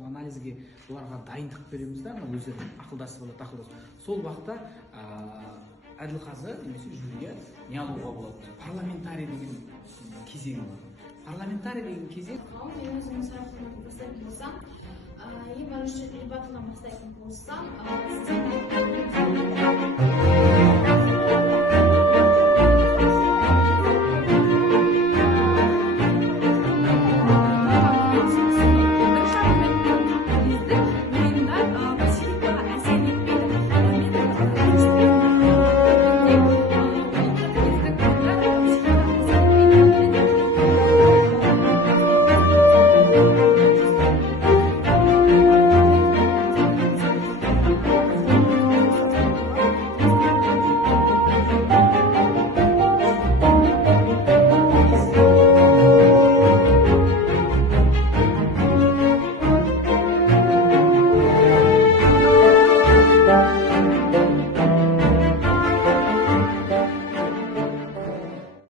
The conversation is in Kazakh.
ошол анализге буларга дайындык беребиз да, өздөрү акылдашып алат. Сол убакта Адилказы немесе жюрия не алууга болот? Парламентарий деген кезеги бар. Парламентарий деген кезег. Мен өзүмдүн сарапчылыгымды көрсөтөм болсам, эң башында дебаттан баштайт болсам,